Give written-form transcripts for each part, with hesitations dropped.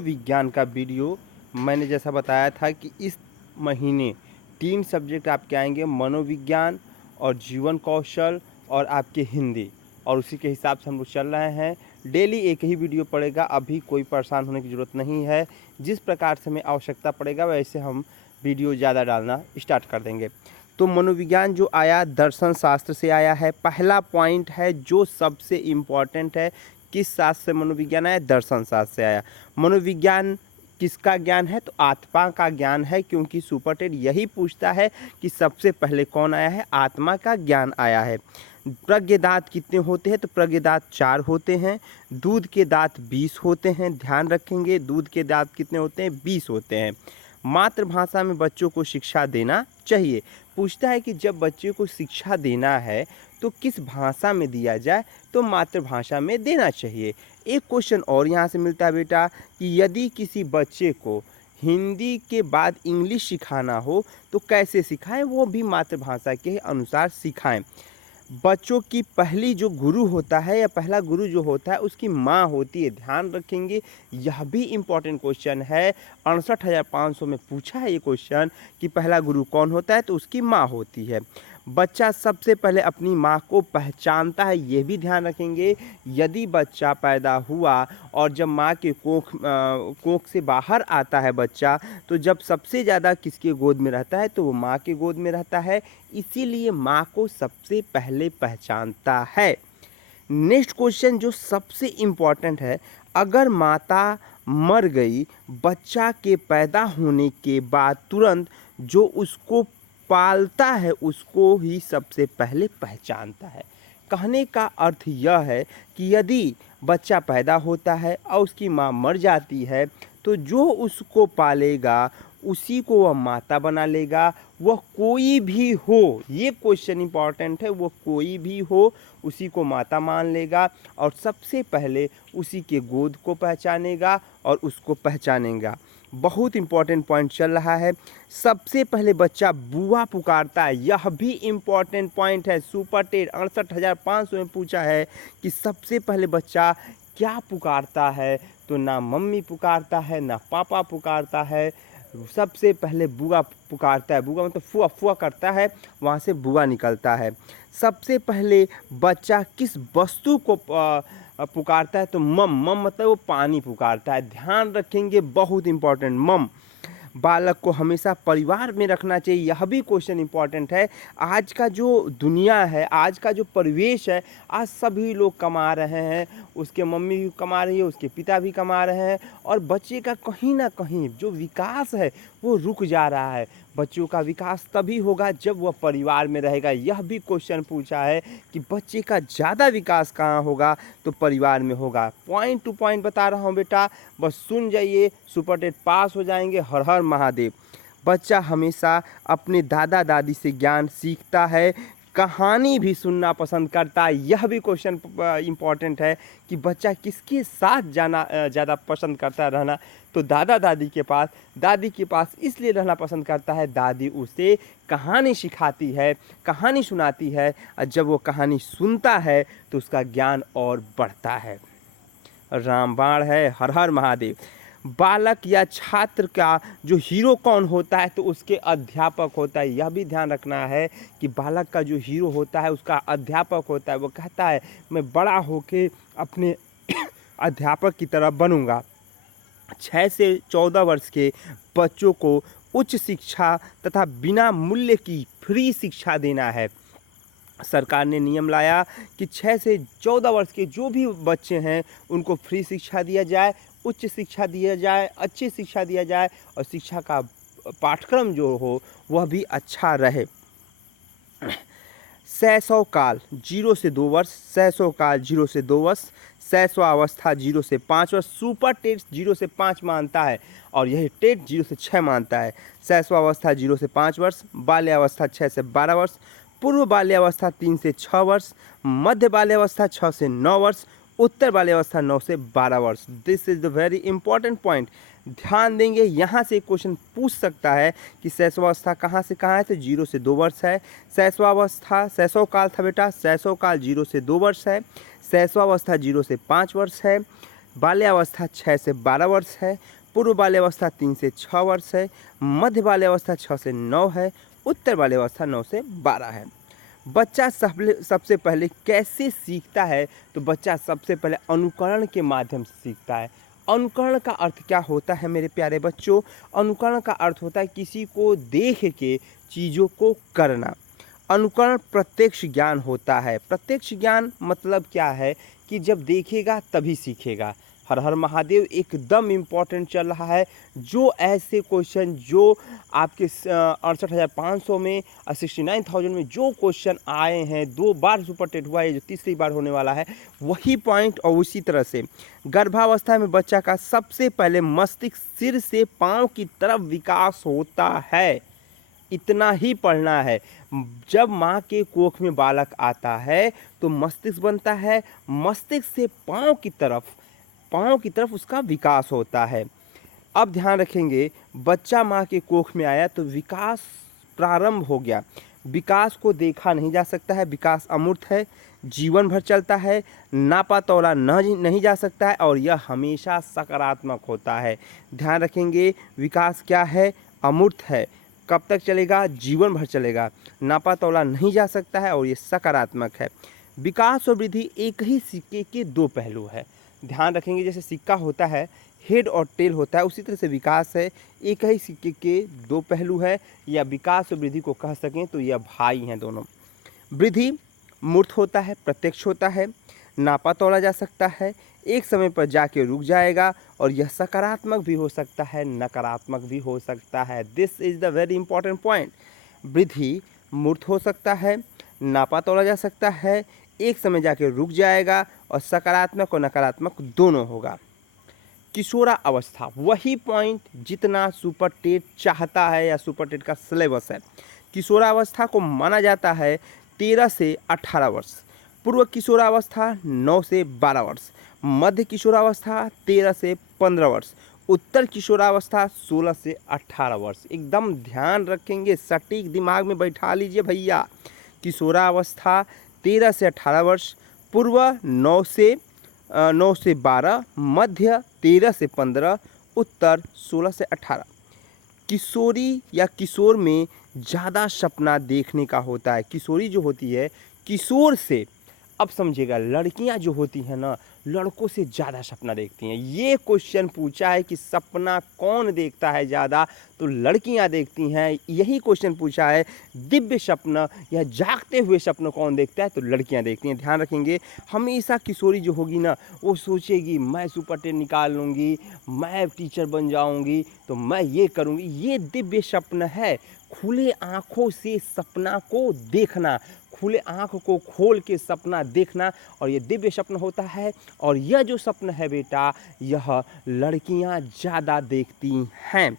विज्ञान का वीडियो मैंने जैसा बताया था कि इस महीने 3 सब्जेक्ट आपके आएंगे, मनोविज्ञान और जीवन कौशल और आपके हिंदी। और उसी के हिसाब से हम लोग चल रहे हैं। डेली एक ही वीडियो पड़ेगा, अभी कोई परेशान होने की ज़रूरत नहीं है। जिस प्रकार से हमें आवश्यकता पड़ेगा वैसे हम वीडियो ज़्यादा डालना स्टार्ट कर देंगे। तो मनोविज्ञान जो आया दर्शन शास्त्र से आया है। पहला पॉइंट है जो सबसे इम्पॉर्टेंट है, किस शास्त्र से मनोविज्ञान आया? दर्शन शास्त्र से आया। मनोविज्ञान किसका ज्ञान है? तो आत्मा का ज्ञान है, क्योंकि सुपरटेड यही पूछता है कि सबसे पहले कौन आया है? आत्मा का ज्ञान आया है। प्रज्ञ दांत कितने होते हैं? तो प्रज्ञ दांत 4 होते हैं। दूध के दांत 20 होते हैं, ध्यान रखेंगे। दूध के दांत कितने होते हैं? 20 होते हैं। मातृभाषा में बच्चों को शिक्षा देना चाहिए। पूछता है कि जब बच्चे को शिक्षा देना है तो किस भाषा में दिया जाए? तो मातृभाषा में देना चाहिए। एक क्वेश्चन और यहाँ से मिलता है बेटा कि यदि किसी बच्चे को हिंदी के बाद इंग्लिश सिखाना हो तो कैसे सिखाएं? वो भी मातृभाषा के अनुसार सिखाएं। बच्चों की पहली जो गुरु होता है या पहला गुरु जो होता है उसकी माँ होती है, ध्यान रखेंगे। यह भी इम्पॉर्टेंट क्वेश्चन है। 68,500 में पूछा है ये क्वेश्चन कि पहला गुरु कौन होता है? तो उसकी माँ होती है। बच्चा सबसे पहले अपनी माँ को पहचानता है, ये भी ध्यान रखेंगे। यदि बच्चा पैदा हुआ और जब माँ के कोख से बाहर आता है बच्चा, तो जब सबसे ज़्यादा किसके गोद में रहता है? तो वो माँ के गोद में रहता है। इसीलिए माँ को सबसे पहले पहचानता है। नेक्स्ट क्वेश्चन जो सबसे इम्पॉर्टेंट है, अगर माता मर गई, बच्चा के पैदा होने के बाद तुरंत जो उसको पालता है उसको ही सबसे पहले पहचानता है। कहने का अर्थ यह है कि यदि बच्चा पैदा होता है और उसकी माँ मर जाती है तो जो उसको पालेगा उसी को वह माता बना लेगा। वह कोई भी हो, ये क्वेश्चन इंपॉर्टेंट है, वह कोई भी हो उसी को माता मान लेगा और सबसे पहले उसी के गोद को पहचानेगा और उसको पहचानेगा। बहुत इंपॉर्टेंट पॉइंट चल रहा है। सबसे पहले बच्चा बुआ पुकारता है, यह भी इम्पॉर्टेंट पॉइंट है। सुपरटेड 68,500 में पूछा है कि सबसे पहले बच्चा क्या पुकारता है? तो ना मम्मी पुकारता है ना पापा पुकारता है, सबसे पहले बुआ पुकारता है। बुआ मतलब फुआ, फुआ करता है, वहाँ से बुआ निकलता है। सबसे पहले बच्चा किस वस्तु को पुकारता है? तो मम, मम मतलब वो पानी पुकारता है। ध्यान रखेंगे, बहुत इंपॉर्टेंट। मम। बालक को हमेशा परिवार में रखना चाहिए, यह भी क्वेश्चन इंपॉर्टेंट है। आज का जो दुनिया है, आज का जो परिवेश है, आज सभी लोग कमा रहे हैं, उसके मम्मी भी कमा रही है, उसके पिता भी कमा रहे हैं और बच्चे का कहीं ना कहीं जो विकास है वो रुक जा रहा है। बच्चों का विकास तभी होगा जब वह परिवार में रहेगा। यह भी क्वेश्चन पूछा है कि बच्चे का ज़्यादा विकास कहाँ होगा? तो परिवार में होगा। पॉइंट टू पॉइंट बता रहा हूँ बेटा, बस सुन जाइए, सुपरटेड पास हो जाएंगे। हर हर महादेव। बच्चा हमेशा अपने दादा दादी से ज्ञान सीखता है, कहानी भी सुनना पसंद करता है। यह भी क्वेश्चन इम्पॉर्टेंट है कि बच्चा किसके साथ जाना ज़्यादा पसंद करता है रहना? तो दादा दादी के पास। दादी के पास इसलिए रहना पसंद करता है, दादी उसे कहानी सिखाती है, कहानी सुनाती है और जब वो कहानी सुनता है तो उसका ज्ञान और बढ़ता है। रामबाण है। हर हर महादेव। बालक या छात्र का जो हीरो कौन होता है? तो उसके अध्यापक होता है। यह भी ध्यान रखना है कि बालक का जो हीरो होता है उसका अध्यापक होता है। वो कहता है मैं बड़ा होके अपने अध्यापक की तरह बनूंगा। 6 से 14 वर्ष के बच्चों को उच्च शिक्षा तथा बिना मूल्य की फ्री शिक्षा देना है। सरकार ने नियम लाया कि 6 से 14 वर्ष के जो भी बच्चे हैं उनको फ्री शिक्षा दिया जाए, उच्च शिक्षा दिया जाए, अच्छी शिक्षा दिया जाए और शिक्षा का पाठ्यक्रम जो हो वह भी अच्छा रहे। शैशव काल 0 से 2 वर्ष, शैशव काल 0 से 2 वर्ष, शैशवावस्था 0 से 5 वर्ष। सुपर टेट 0 से 5 मानता है और यही टेट 0 से 6 मानता है। शैशवावस्था 0 से 5 वर्ष, बाल्यावस्था 6 से 12 वर्ष, पूर्व बाल्यावस्था 3 से 6 वर्ष, मध्य बाल्यावस्था 6 से 9 वर्ष, उत्तर बाल्यावस्था 9 से 12 वर्ष। This is the very important point. ध्यान देंगे, यहाँ से क्वेश्चन पूछ सकता है कि शैशवावस्था कहाँ से कहाँ है? तो 0 से 2 वर्ष है। शैशवावस्था, शैशव काल था बेटा, शैशव काल 0 से 2 वर्ष है। शैशवावस्था 0 से 5 वर्ष है। बाल्यावस्था 6 से 12 वर्ष है, पूर्व बाल्यावस्था 3 से 6 वर्ष है, मध्य बाल्यावस्था 6 से 9 है, उत्तर बाल्यावस्था 9 से 12 है। बच्चा सबसे पहले कैसे सीखता है? तो बच्चा सबसे पहले अनुकरण के माध्यम से सीखता है। अनुकरण का अर्थ क्या होता है मेरे प्यारे बच्चों? अनुकरण का अर्थ होता है किसी को देख के चीज़ों को करना। अनुकरण प्रत्यक्ष ज्ञान होता है। प्रत्यक्ष ज्ञान मतलब क्या है कि जब देखेगा तभी सीखेगा। हर हर महादेव एकदम इम्पॉर्टेंट चल रहा है। जो ऐसे क्वेश्चन जो आपके 68,500 में और 69,000 में जो क्वेश्चन आए हैं, 2 बार सुपर टेट हुआ है, जो तीसरी बार होने वाला है, वही पॉइंट। और उसी तरह से गर्भावस्था में बच्चा का सबसे पहले मस्तिष्क सिर से पाँव की तरफ विकास होता है। इतना ही पढ़ना है। जब माँ के कोख में बालक आता है तो मस्तिष्क बनता है, मस्तिष्क से पाँव की तरफ उसका विकास होता है। अब ध्यान रखेंगे, बच्चा माँ के कोख में आया तो विकास प्रारंभ हो गया। विकास को देखा नहीं जा सकता है, विकास अमूर्त है, जीवन भर चलता है, नापा तौला नहीं जा सकता है और यह हमेशा सकारात्मक होता है। ध्यान रखेंगे, विकास क्या है? अमूर्त है। कब तक चलेगा? जीवन भर चलेगा। नापा तौला नहीं जा सकता है और ये सकारात्मक है। विकास और वृद्धि एक ही सिक्के के 2 पहलू है। ध्यान रखेंगे, जैसे सिक्का होता है, हेड और टेल होता है, उसी तरह से विकास है, एक ही सिक्के के 2 पहलू है। या विकास और वृद्धि को कह सकें तो यह भाई हैं दोनों। वृद्धि मूर्त होता है, प्रत्यक्ष होता है, नापा तौला जा सकता है, एक समय पर जाके रुक जाएगा और यह सकारात्मक भी हो सकता है, नकारात्मक भी हो सकता है। This is the very important point. वृद्धि मूर्त हो सकता है, नापा तौला जा सकता है, एक समय जाके रुक जाएगा और सकारात्मक और नकारात्मक दोनों होगा। किशोरा अवस्था, वही पॉइंट जितना सुपर टेट चाहता है या सुपर टेट का सिलेबस है। किशोरावस्था को माना जाता है 13 से 18 वर्ष, पूर्व किशोरावस्था 9 से 12 वर्ष, मध्य किशोरावस्था 13 से 15 वर्ष, उत्तर किशोरावस्था 16 से 18 वर्ष। एकदम ध्यान रखेंगे, सटीक दिमाग में बैठा लीजिए भैया। किशोरावस्था 13 से 18 वर्ष, पूर्व 9 से 12, मध्य 13 से 15, उत्तर 16 से 18। किशोरी या किशोर में ज़्यादा सपना देखने का होता है। किशोरी जो होती है, किशोर से, अब समझिएगा, लड़कियां जो होती हैं ना, लड़कों से ज़्यादा सपना देखती हैं। ये क्वेश्चन पूछा है कि सपना कौन देखता है ज़्यादा, तो लड़कियां देखती हैं। यही क्वेश्चन पूछा है दिव्य सपना या जागते हुए सपना कौन देखता है, तो लड़कियां देखती हैं। ध्यान रखेंगे, हमेशा किशोरी जो होगी ना, वो सोचेगी मैं सुपर टेट निकाल लूँगी, मैं टीचर बन जाऊँगी, तो मैं ये करूँगी। ये दिव्य सपना है। खुले आँखों से सपना को देखना, खुले आँख को खोल के सपना देखना, और ये दिव्य सपना होता है। और यह जो सपना है बेटा, यह लड़कियां ज़्यादा देखती हैं।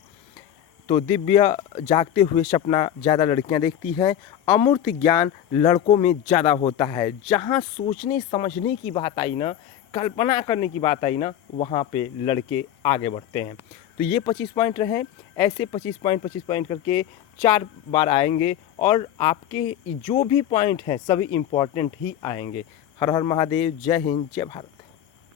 तो दिव्य जागते हुए सपना ज़्यादा लड़कियां देखती हैं। अमूर्त ज्ञान लड़कों में ज़्यादा होता है। जहाँ सोचने समझने की बात आई ना, कल्पना करने की बात आई ना, वहाँ पे लड़के आगे बढ़ते हैं। तो ये 25 पॉइंट रहे। ऐसे 25 पॉइंट करके 4 बार आएंगे और आपके जो भी पॉइंट हैं सभी इम्पॉर्टेंट ही आएंगे। हर हर महादेव, जय हिंद, जय भारत।